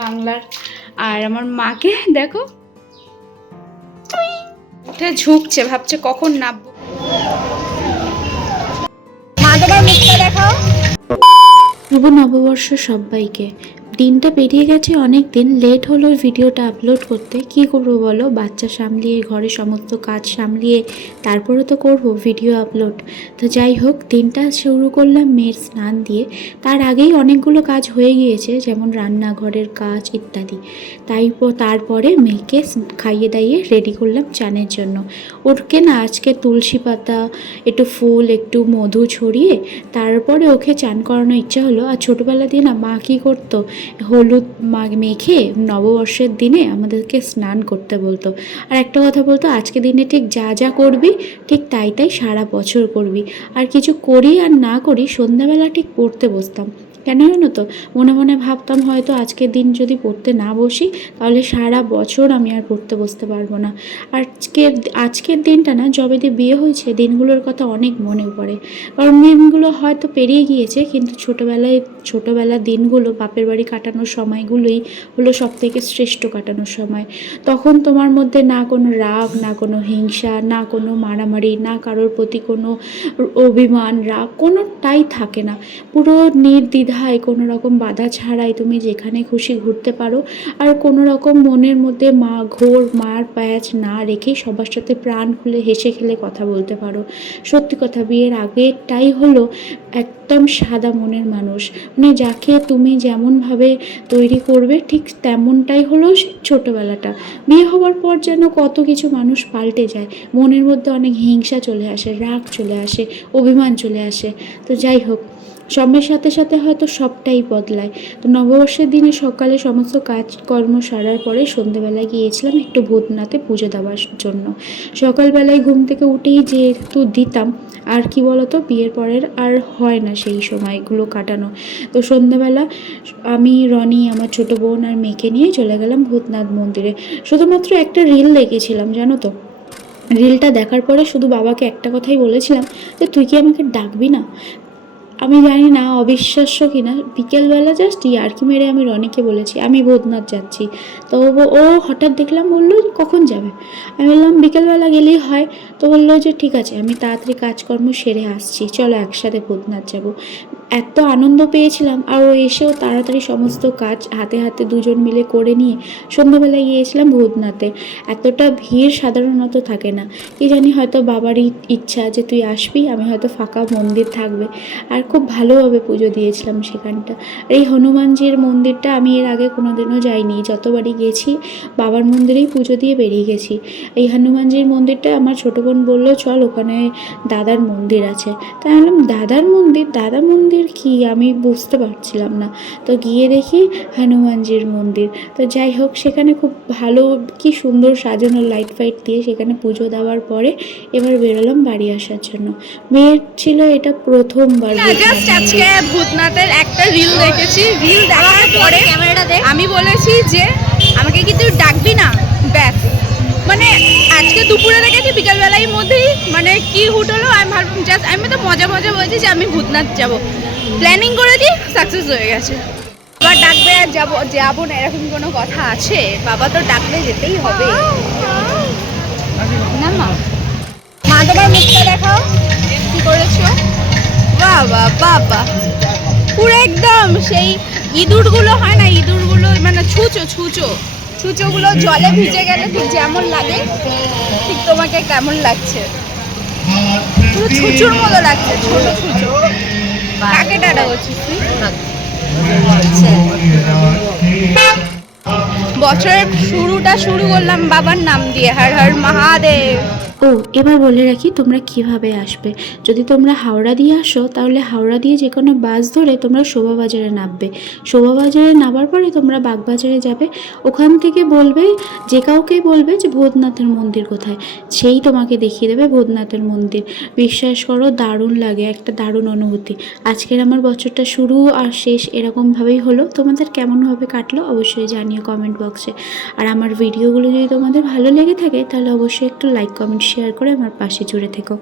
বাংলার। আর আমার মাকে দেখো। উঠে ঝুঁকছে ভাবছে কখন মুখটা দেখাও। নববর্ষ সবাইকে। দিনটা পেরিয়ে গেছে, অনেক দিন লেট হলো ভিডিওটা আপলোড করতে। কি করব বলো? বাচ্চা সামলিয়ে, ঘরে সমস্ত কাজ সামলিয়ে, তারপরে তো করব ভিডিও আপলোড তো যাই হোক, দিনটা শুরু করলাম মেয়ের স্নান দিয়ে। তার আগেই অনেকগুলো কাজ হয়ে গিয়েছে, যেমন রান্নাঘরের কাজ ইত্যাদি। তাই তারপরে মেয়েকে খাইয়ে দাইয়ে রেডি করলাম চানের জন্য। ওরকে না আজকে তুলসী পাতা, একটু ফুল, একটু মধু ছড়িয়ে, তারপরে ওকে চান করানোর ইচ্ছা হলো। আর ছোটোবেলা দিয়ে না মা কী করতো? হলুদ মেখে নববর্ষের দিনে আমাদেরকে স্নান করতে বলতো। আর একটা কথা বলতো আজকে দিনে ঠিক যা যা করবি, ঠিক তাই তাই সারা বছর করবি। আর কিছু করি আর না করি সন্ধ্যাবেলা ঠিক পড়তে বসতাম। কেন জানো তো? মনে মনে ভাবতাম হয়তো আজকের দিন যদি পড়তে না বসি, তাহলে সারা বছর আমি আর পড়তে বসতে পারব না। আজকের আজকের দিনটা না, যবে দিয়ে বিয়ে হয়েছে, দিনগুলোর কথা অনেক মনে পড়ে। কারণ দিনগুলো হয়তো পেরিয়ে গিয়েছে, কিন্তু ছোটোবেলায়, ছোটোবেলার দিনগুলো, বাপের বাড়ি কাটানোর সময়গুলোই হলো সব থেকে শ্রেষ্ঠ কাটানোর সময়। তখন তোমার মধ্যে না কোনো রাগ, না কোনো হিংসা, না কোনো মারামারি, না কারোর প্রতি কোনো অভিমান, রাগ, কোনোটাই থাকে না। পুরো নির্দ্বিধায় কোনো রকম বাধা ছাড়াই তুমি যেখানে খুশি ঘুরতে পারো। আর কোনো রকম মনের মধ্যে মা, ঘোর, মার, প্যাচ না রেখে সবার সাথে প্রাণ খুলে হেসে খেলে কথা বলতে পারো। সত্যি কথা, বিয়ের আগেরটাই হলো একদম সাদা মনের মানুষ। মানে যাকে তুমি যেমনভাবে তৈরি করবে, ঠিক তেমনটাই হলো ছোটোবেলাটা। বিয়ে হওয়ার পর যেন কত কিছু মানুষ পাল্টে যায়। মনের মধ্যে অনেক হিংসা চলে আসে, রাগ চলে আসে, অভিমান চলে আসে। তো যাই হোক সময়ের সাথে সাথে হয়তো সবটাই বদলায়। তো নববর্ষের দিনে সকালে সমস্ত কাজকর্ম সারার পরে সন্ধেবেলায় গিয়েছিলাম একটু ভূতনাথে পুজো দেওয়ার জন্য। সকালবেলায় ঘুম থেকে উঠেই যেহেতু দিতাম, আর কি বলতো, বিয়ের পরের আর হয় না সেই সময়গুলো কাটানো। তো সন্ধ্যাবেলা আমি, রনি, আমার ছোট বোন আর মেয়েকে নিয়ে চলে গেলাম ভূতনাথ মন্দিরে। শুধুমাত্র একটা রিল দেখেছিলাম, জানো তো? রিলটা দেখার পরে শুধু বাবাকে একটা কথাই বলেছিলাম যে, তুই কি আমাকে ডাকবি না? আমি জানি না, অবিশ্বাস্য কিনা। বিকেলবেলা জাস্ট ইয়ার্কি মেরে আমি রনিকে বলেছি, আমি ভূতনাথ যাচ্ছি। তো ও- হঠাৎ দেখলাম, বলল, কখন যাবে? আমি বললাম, বিকেলবেলা গেলেই হয়। তো বলল যে, ঠিক আছে, আমি তাড়াতাড়ি কাজকর্ম সেরে আসছি। চলো একসাথে ভূতনাথ যাব। এত আনন্দ পেয়েছিলাম আর ও এসেও তাড়াতাড়ি সমস্ত কাজ হাতে হাতে দুজন মিলে করে নিয়ে সন্ধ্যাবেলায় গিয়েছিলাম ভূতনাথে। এতটা ভিড় সাধারণত থাকে না। কি জানি হয়তো বাবারই ইচ্ছা যে তুই আসবি, আমি হয়তো ফাঁকা মন্দির থাকবে। আর খুব ভালোভাবে পুজো দিয়েছিলাম সেখানটা। আর এই হনুমানজির মন্দিরটা আমি এর আগে কোনোদিনও যাইনি। যতবারই গেছি, বাবার মন্দিরেই পুজো দিয়ে বেরিয়ে গেছি। এই হনুমানজির মন্দিরটা আমার ছোটো বোন বলল, চল ওখানে দাদার মন্দির আছে। তাই বললাম দাদার মন্দির? দাদা মন্দির কি আমি বুঝতে পারছিলাম না। তো গিয়ে দেখি হনুমানজির মন্দির। তো যাই হোক সেখানে খুব ভালো কি সুন্দর সাজানো লাইট ফাইট দিয়ে সেখানে পুজো দেওয়ার পরে এবার বেরোলাম বাড়ি আসার জন্য। মেয়ের ছিল এটা প্রথমবার জাস্ট আজকে ভূতনাথের একটা রিল দেখেছি। রিল দেখার পরে ক্যামেরাটা দেখ। আমি বলেছি যে আমাকে কি তুই ডাকবি না ব্যাস। মানে আজকে দুপুরে দেখেছি বিকালবেলার মধ্যেই মানে কি হুট হলো আমি ভাবলাম জাস্ট আমি তো মজা মজা বলছি যে আমি ভূতনাথ যাব। প্ল্যানিং করে করেছি সাকসেস হয়ে গেছে। বাবা ডাকবে আর যাব যাব না, এরকম কোনো কথা আছে? বাবা তো ডাকলে যেতেই হবে। না, মা। মা তোমার মুখটা দেখাও, কি করেছ? বাবা বাবা পুরো একদম সেই ইঁদুরগুলো হয় না, ইঁদুরগুলো মানে ছুঁচো ছুঁচো। ছুঁচোগুলো জলে ভিজে গেলে ঠিক যেমন লাগে, ঠিক তোমাকে কেমন লাগছে? পুরো ছুঁচোর মতো লাগছে, ছোট ছুঁচো। বছরের শুরুটা শুরু করলাম বাবার নাম দিয়ে। হর হর মহাদেব। ও, এবার বলে রাখি তোমরা কীভাবে আসবে? যদি তোমরা হাওড়া দিয়ে আসো, তাহলে হাওড়া দিয়ে যে কোনো বাস ধরে তোমরা শোভাবাজারে নামবে। শোভাবাজারে নামার পরে তোমরা বাগবাজারে যাবে। ওখান থেকে বলবে, যে কাউকেই বলবে যে ভূতনাথের মন্দির কোথায়। সেই তোমাকে দেখিয়ে দেবে ভূতনাথের মন্দির। বিশ্বাস করো, দারুণ লাগে, একটা দারুণ অনুভূতি। আজকের আমার বছরটা শুরু আর শেষ এরকমভাবেই হলো। তোমাদের কেমনভাবে কাটলো অবশ্যই জানিও কমেন্ট বক্সে। আর আমার ভিডিওগুলো যদি তোমাদের ভালো লেগে থাকে, তাহলে অবশ্যই একটু লাইক কমেন্ট শেয়ার করে আমার পাশে জুড়ে থেকো।